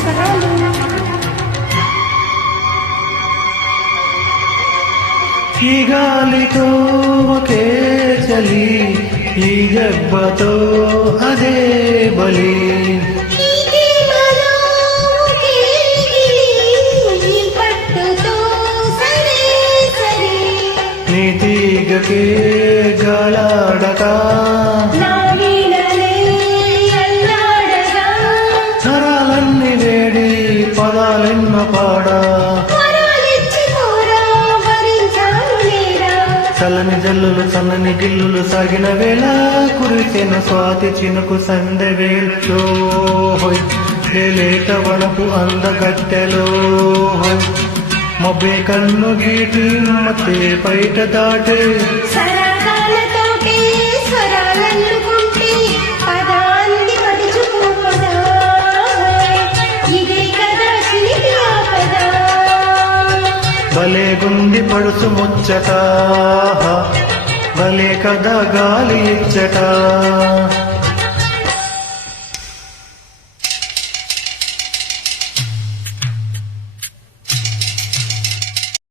స్వరాలు ఈ గాలితో ఒకే చలి ఈ దెబ్బతో అదే బలి నీ తీగకే పదాలెన్న పాడా. వరాలిచ్చి కోరా భరించాను లేరా చల్లని జల్లులు సన్నని గిల్లులు సాగిన వేళ కురిసిన స్వాతి చినుకు సందె వేళలో హోయ్ లేలేత వనపు అందగత్తెలో హోయ్ మబ్బే కన్ను గీటి మతే బయట దాటే. భలే గుండి పడుసు ముచ్చట. భలే కదా గాలి ఇచ్చట.